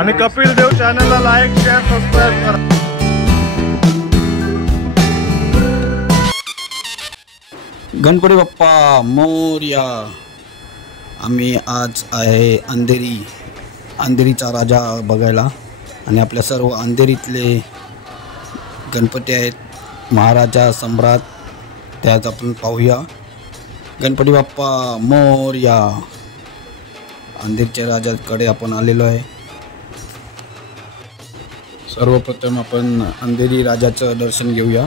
आणि कपिल देव चॅनलला like share subscribe करा. गणपती बाप्पा मोरया. आम्ही आज आहे अंधेरीचा राजा बघायला आणि आपल्या सर्व अंधेरीतले गणपती आहेत, महाराजा सम्राट, त्यात आपण पाहूया. गणपती बाप्पा मोरया. अंधेरीच्या राजाकडे आपण आलेलो आहे. सर्वप्रथम आपण अंधेरी राजाचं दर्शन घेऊया.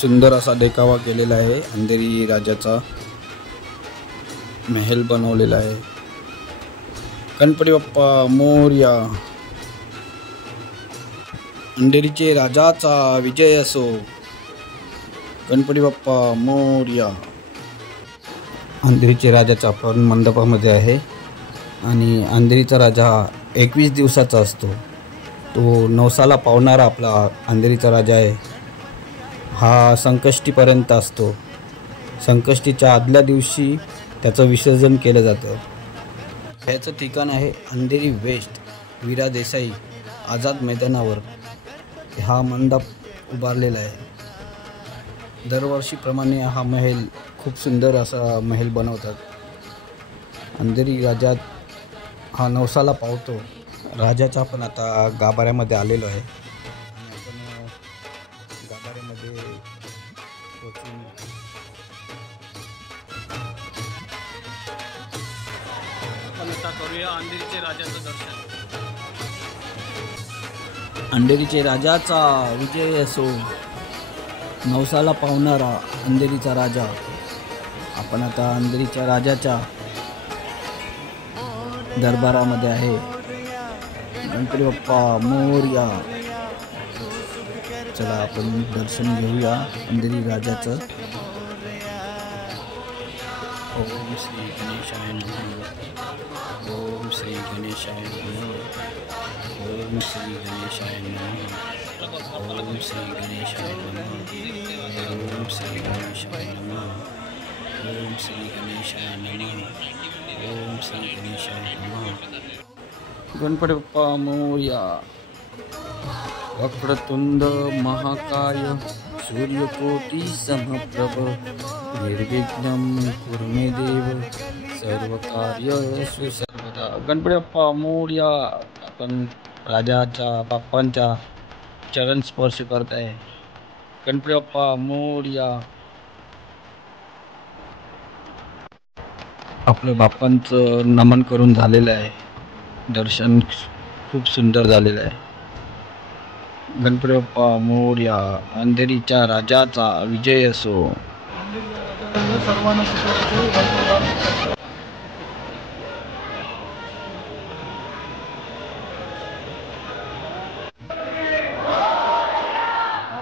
सुंदर असा देखावा केलेला आहे. अंधेरी राजाचा महल बनवलेला आहे. गणपती बाप्पा मोरया. अंधेरीचे राजाचा विजय असो. गणपती बाप्पा मोरया. अंधेरीचे राजाचा आपण मंडपामध्ये आहे आणि अंधेरीचा राजा 21 दिवसाचा असतो. तो नवसाला पावणारा आपला अंधेरीचा राजा आहे. हा संकष्टीपर्यंत असतो. संकष्टीच्या आदल्या दिवशी त्याचं विसर्जन केलं जातं. ह्याचं ठिकाण आहे अंधेरी वेस्ट, वीरा देसाई आझाद मैदानावर हा मंडप उभारलेला आहे. दरवर्षीप्रमाणे हा महल खूप सुंदर असा महल बनवतात. अंधेरी राजा हा नवसाला पावतो. राजाचा पण आता गाभाऱ्यामध्ये आलेलो आहे. आपण गाभाऱ्यामध्ये पोचून करूया अंधेरीचे राजाचं दर्शन. अंधेरीचे राजाचा विजय असो. नवसाला पावणारा अंधेरीचा राजा. आपण आता अंधेरीच्या राजाच्या दरबारामध्ये आहे. गणपती बाप्पा मोरया. चला आपण दर्शन घेऊया अंधेरी राजाचं. ओम श्री गणेशाय नमः. ओम श्री गणेशाय नमः. ओम श्री गणेशाय नमः. ओम श्री गणेशाय नमः. ओम श्री गणेशाय नमः. ओम श्री गणेशाय नमः. ओम श्री गणेशाय नमः. गणपती बाप्पा मोरया. वक्रतुंड महाकाय सूर्यकोटि समप्रभ निर्विघ्नं कुरु मे देव सर्वकार्येषु सर्वदा. गणपती बाप्पा मोरया. आपण राजाच्या बाप्पांच्या चरण स्पर्श करत आहे. गणपती बाप्पा मोरया. आपल्या बाप्पांचं नमन करून झालेलं आहे. दर्शन खूप सुंदर झालेलं आहे. गणपती बाप्पा मोरया. अंधेरीच्या राजाचा विजय असो.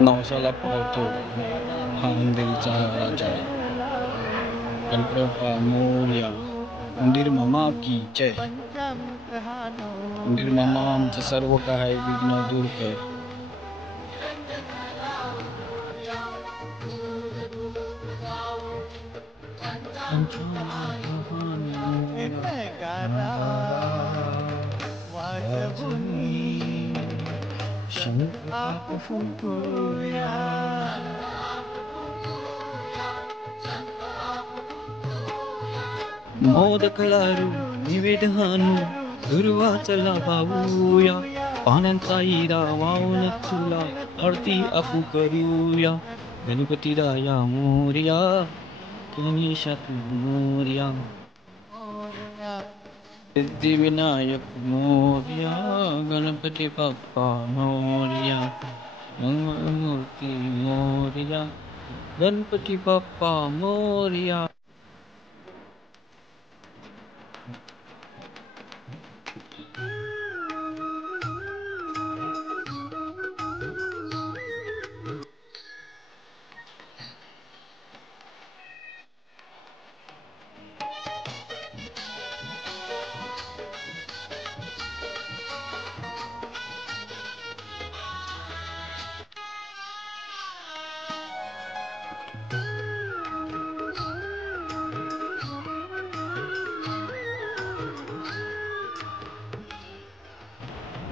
नवसाला पावतो हा अंधेरीचा राजा. गणपती बाप्पा मोरया. मंदिर मामा की जय. मंदिर मामा आमचं सर्व काय विघ्न दूर कर. मोदक लाडू निवेदहानू दुर्वाचला पाहूया. पाण्याचा हिरा वाहून तुला आरती आपू करूया. गणपती राया मोरया. गणेशा मोरया. सिद्धिविनायक मोरया. गणपती बाप्पा मोरया. मंगळमूर्ती मोरया. गणपती बाप्पा मोरया.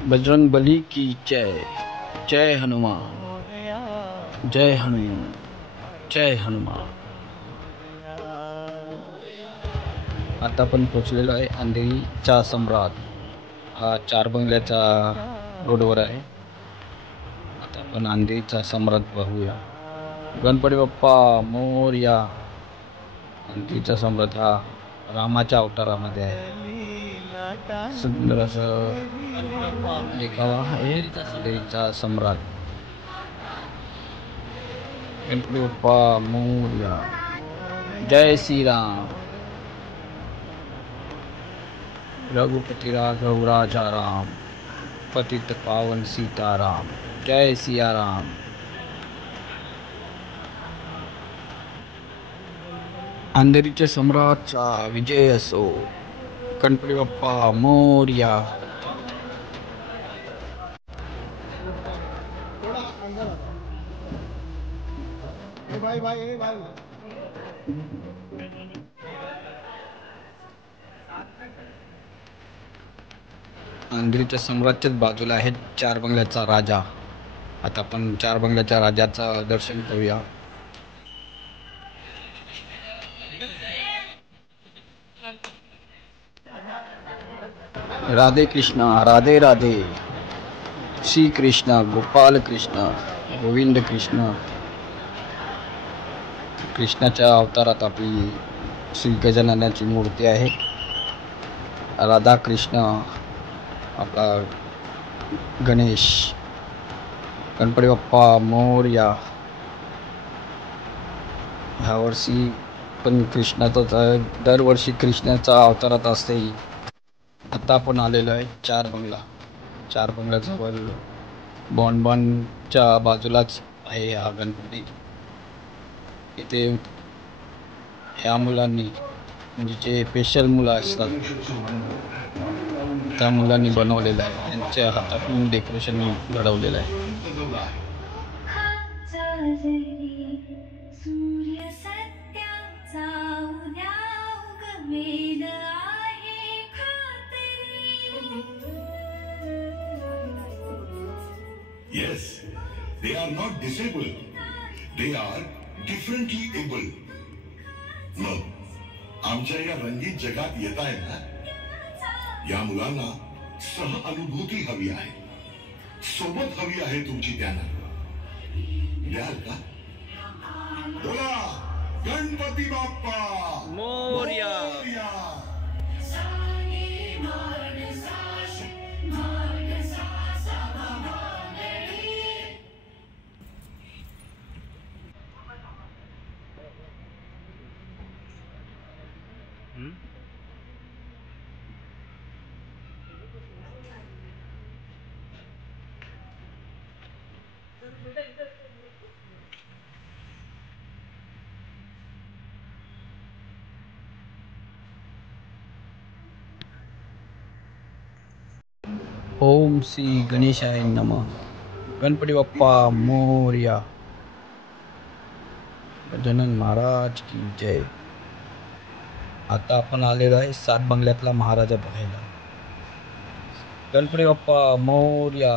बजरंग बली की जय. जय हनुमान. जय हनुमान. जय हनुमान. आता आपण पोचलेलो आहे अंधेरीचा सम्राट. हा 4 बंगल्याचा रोडवर आहे. आता आपण अंधेरीचा सम्राट पाहूया. गणपती बाप्पा मोरया. अंधेरीचा सम्राट हा रामाच्या अवतारामध्ये आहे. सुंदर असं देखावा आहे अंधेरीचा सम्राट. गणपती बाप्पा मोरया. जय श्री राम. रघुपति राघव राजा राम. पतित पावन सीताराम. जय सिया राम. अंधेरीच्या सम्राटचा विजय असो. गणपती बाप्पा मोरया. अंधेरीच्या सम्राटच्याच बाजूला आहे 4 बंगल्याचा राजा. आता आपण 4 बंगल्याच्या राजाचं दर्शन करूया. राधे कृष्णा. राधे राधे. श्री कृष्ण गोपाल कृष्ण गोविंद कृष्ण. कृष्णाच्या अवतारात आपली श्री गजाननाची मूर्ती आहे. राधा कृष्ण आपला गणेश. गणपती बाप्पा मोरया. ह्या वर्षी पण कृष्णाचाच आहे. दरवर्षी कृष्णाचा अवतारात असते. आता आपण आलेलो आहे 4 बंगला. 4 बंगल्याजवळ बॉनबॉनच्या बाजूलाच आहे हा गणपती. इथे ह्या मुलांनी म्हणजे जे स्पेशल मुलं असतात त्या मुलांनी बनवलेलं आहे. त्यांच्या हातातून डेकोरेशन घडवलेलं आहे. Yes, they are not disabled. They are differently able. मग आमच्या या रंगीत जगात येत आहे ना, या मुलांना सह अनुभूती हवी आहे. सोबत हवी आहे तुमची. त्यांना द्याल का? बोला गणपती बाप्पा मोरया. ओम श्री गणेशाय नमः. गणपती बाप्पा मोरया. गजानन महाराज की जय. आता आपण आलेलो आहे 7 बंगल्यातला महाराजा बघायला. गणपती बाप्पा मोरया.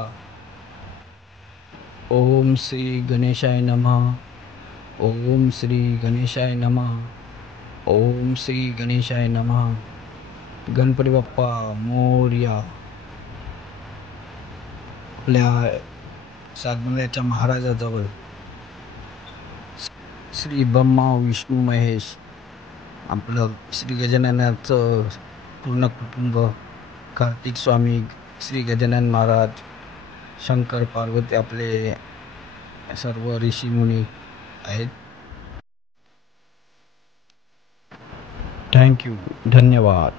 ओम श्री गणेशाय नमः. ओम श्री गणेशाय नमः. ओम श्री गणेशाय नमः. गणपती बाप्पा मोरया. आपल्या 7 बंगल्याच्या महाराजाजवळ श्री ब्रह्मा विष्णू महेश आपलं श्री गजाननाचं पूर्ण कुटुंब, कार्तिक स्वामी, श्री गजानन महाराज, शंकर पार्वती, आपले सर्व ऋषीमुनी आहेत. थँक्यू. धन्यवाद.